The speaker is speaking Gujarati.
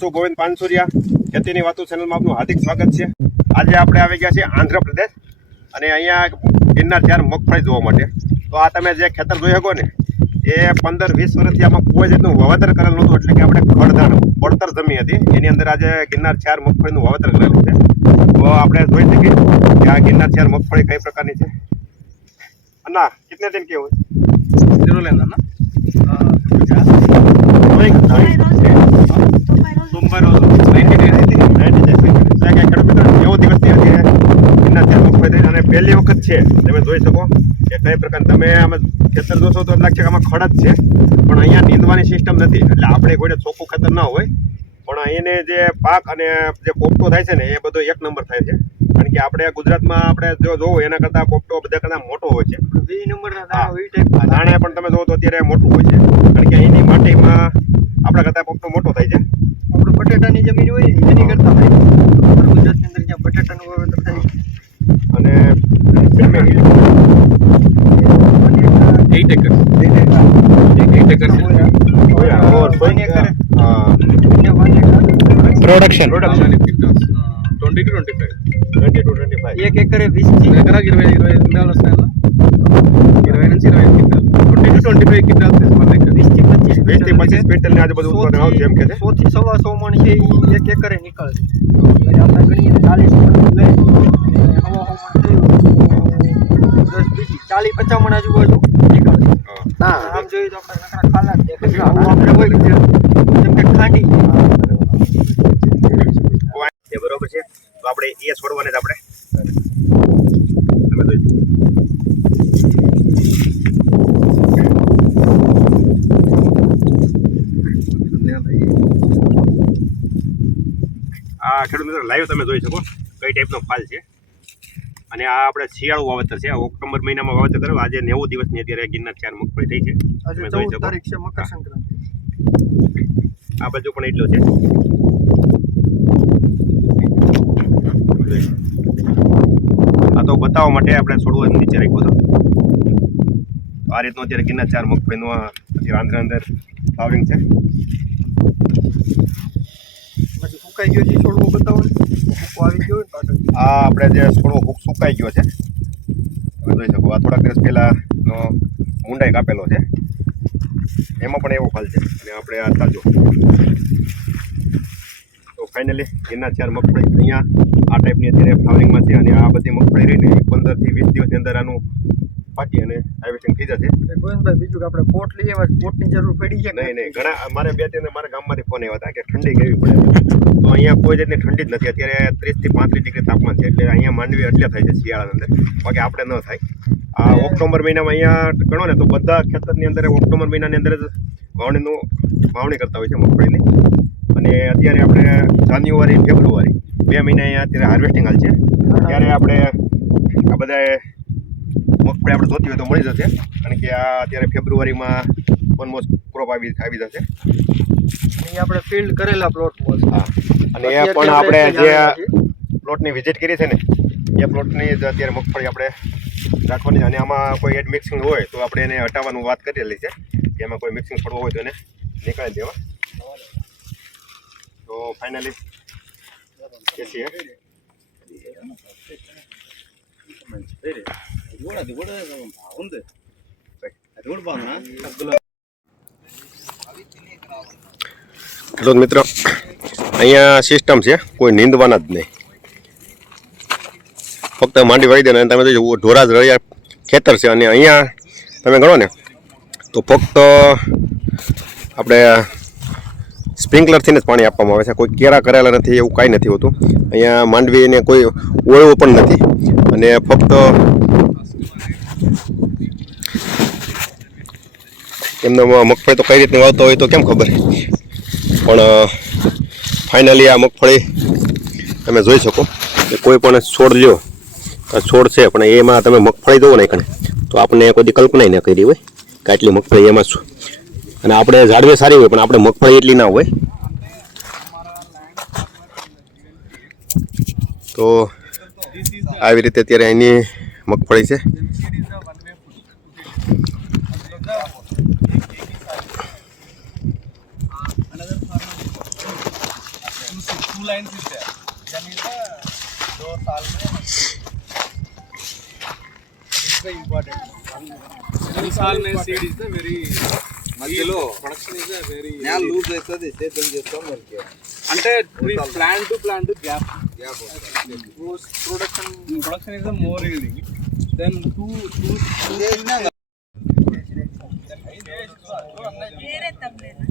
છું ગોવિંદ પાનસુરિયા. ખેતીની વાતો ચેનલમાં આપનું હાર્દિક સ્વાગત છે. આજે આપણે આવી ગયા છીએ આંધ્રપ્રદેશ અને અહીંયા ગિરનાર ચાર મગફળી જોવા માટે. તો આ તમે જે ખેતર જોઈ શકો ને એ પંદર વીસ વર્ષથી આમાં કોઈ જાતનું વાવેતર કરેલું નહોતું એટલે કે આપણે ખડધાણ પડતર જમીન હતી. એની અંદર આજે ગિરનાર ચાર મગફળીનું વાવેતર કરેલું છે. તો આપણે જોઈ શકીએ કે આ ગિરનાર ચાર મગફળી કઈ પ્રકારની છે. ના કિતને દિન કે હોય? જરૂર લેના ના સોમવાર એવો દિવસ છે આજે ગિરનાર ચાર મગફળી થઈ અને પહેલી વખત છે તમે જોઈ શકો કે કઈ પ્રકાર તમે આમાં ખેતર જોશો તો એમ લાગશે કે આમાં ખડ જ છે. પણ અહીંયા નીંદવાની સિસ્ટમ નથી. એટલે આપણે કોઈને ચોખ્ખું ખેતર ના હોય. પણ અહીંને જે પાક અને જે પોપટો થાય છે ને એ બધો એક નંબર થાય છે. કારણ કે આપણે ગુજરાતમાં આપણે જો જોવો એના કરતાં પોપટો બધા કરતાં મોટો હોય છે. દાણો દાણે પણ તમે જોવો તો અત્યારે મોટું હોય છે. કારણ કે અહીંની માટીમાં આપણા કરતાં પોપટો મોટો થાય છે. આપણે બટેટાની જમીન હોય ને એની કરતાં થાય ગુજરાતની અંદર જ્યાં બટેટાનું વાવેતર થાય અને van એકરે Production. Production. How many quintals? Twenty to twenty-five. Twenty to twenty five એક એકરે વીસ થી ఎకరాకి ఇరవై ఇరవై ఐదు క్వింటాలు వస్తాయన్న ఇరవై నుంచి ఇరవై ఐదు quintal twenty to twenty five quintals one acre વીસ થી પચીસ વીસ થી પચીસ ક્વિન્ટલ ની આજુબાજુ ઉત્પાદન આવશે એમ કે છે સો થી સવા સો મણ છે ઈ એક એકરે નીકળે એટલે આપણે ગણીએ ચાલીસ મણ લઈ અને હવા સો મણ થયું તો દસ બીજી ચાલીસ પચાસ મણ આજુબાજુ નીકળે જોઈએ તો ખાલા બરોબર છે. તો આપણે એ છોડવાને જ આપણે. તમે જોઈ આ ખેડૂત મિત્રો લાઈવ તમે જોઈ શકો. કઈ ટાઈપનો ફાલ છે? અને આ આપણે શિયાળુ વાવેતર છે. ઓક્ટોબર મહિનામાં વાવેતર કર્યું. આજે નેવું દિવસની અત્યારે ગિરનાર ચાર મગફળી થઈ છે. તમે જોઈ શકો. આ બાજુ પણ એટલો છે. આ તો બતાવવા માટે આપણે છોડવું નીચે રાખ્યું હતું. આ રીતનું અત્યારે ગિરનાર ચાર મગફળીનું અત્યારે આંધ્ર અંદર ફ્લાવરિંગ છે. સુકાઈ ગયો છે છોડવો બતાવો ભૂકો આવી ગયો ને પાછળ આ આપણે જે છોડવો ભૂક સુકાઈ ગયો છે. તમે જોઈ શકો, આ થોડાક દિવસ પહેલાંનો મુંડાઈ કાપેલો છે. એમાં પણ એવો ફાલ છે. અને આપણે આ તાજો. તો ફાઇનલી એના ચાર મગફળી અહીંયા આ ટાઈપની અત્યારે ફ્લાવરિંગમાં છે અને આ બધી મગફળી રહીને પંદરથી વીસ દિવસની અંદર આનું પાકી અને હાર્વેસ્ટિંગ થઈ જશે ગોવિંદભાઈ બીજું કે આપણે કોટ લઈ આવ્યા કોટની જરૂર પડી છે નહીં નહીં ઘણા મારે બે ત્રણ મારા ગામમાંથી ફોન આવ્યા હતા કે ઠંડી કેવી પડે તો અહીંયા કોઈ જાતની ઠંડી જ નથી. અત્યારે ત્રીસથી પાંત્રીસ ડિગ્રી તાપમાન છે એટલે અહીંયા માંડવી એટલે થાય છે શિયાળાની અંદર. બાકી આપણે ન થાય. આ ઓક્ટોબર મહિનામાં અહીંયા ગણો ને તો બધા ખેતરની અંદર ઓક્ટોબર મહિનાની અંદર જ વાવણીનું વાવણી કરતા હોય છે મગફળીની. અને અત્યારે આપણે જાન્યુઆરી ફેબ્રુઆરી બે મહિના અહીંયા અત્યારે હાર્વેસ્ટિંગ હાલ છે. ત્યારે આપણે આ બધા મગફળી આપણે જોતી હોય તો મળી જશે. કારણ કે આ અત્યારે ફેબ્રુઆરીમાં ઓલમોસ્ટ ક્રોપ આવી આવી જશે. આપણે ફિલ્ડ કરેલા પ્લોટ હા. અને એ પણ આપણે જે પ્લોટની વિઝિટ કરી છે ને એ પ્લોટની જ અત્યારે મગફળી આપણે રાખવાની છે. અને આમાં કોઈ એડ મિક્સિંગ હોય તો આપણે એને હટાવવાનું વાત કરેલી છે. કે એમાં કોઈ મિક્સિંગ થોડું હોય તો એને નીકાળી દેવા. તો ફાઇનલી કે છે ખેડૂત મિત્રો અહીંયા સિસ્ટમ છે કોઈ નીંદવાના જ નહીં ફક્ત માંડી વાળી દેને તમે જોજો ઢોરા જ રહ્યા ખેતર છે અને અહીંયા તમે ગણો ને તો ફક્ત આપણે સ્પ્રિંકલરથી જ પાણી આપવામાં આવે છે કોઈ કેરા કરેલા નથી એવું કાંઈ નથી હોતું અહીંયા માંડવીને કોઈ ઓળવો પણ નથી અને ફક્ત એમને મગફળી તો કઈ રીતની વાવતો હોય તો કેમ ખબર? પણ ફાઇનલી આ મગફળી તમે જોઈ શકો. કે કોઈ પણ છોડ લ્યો છોડ છે, પણ એમાં તમે મગફળી જોવો ને કણે તો આપણે કોઈ કલ્પના ન કરી હોય કે આટલી મગફળી એમાં શું. અને આપણે ઝાડવે સારી હોય, પણ આપણે મગફળી એટલી ના હોય. તો, આવી રીતે અત્યારે એની મગફળી છે. లైన్స్ ఇస్తే దానిమీద door solve is important solve seed is the very మధ్యలో ప్రొడక్షన్ ఇస్ వెరీ నేల లూజ్ అవుతుంది సేతం చేస్తాం మనకి. అంటే plant to plant to gap gap production production is more yielding then two two వేరే తగ్గలేదు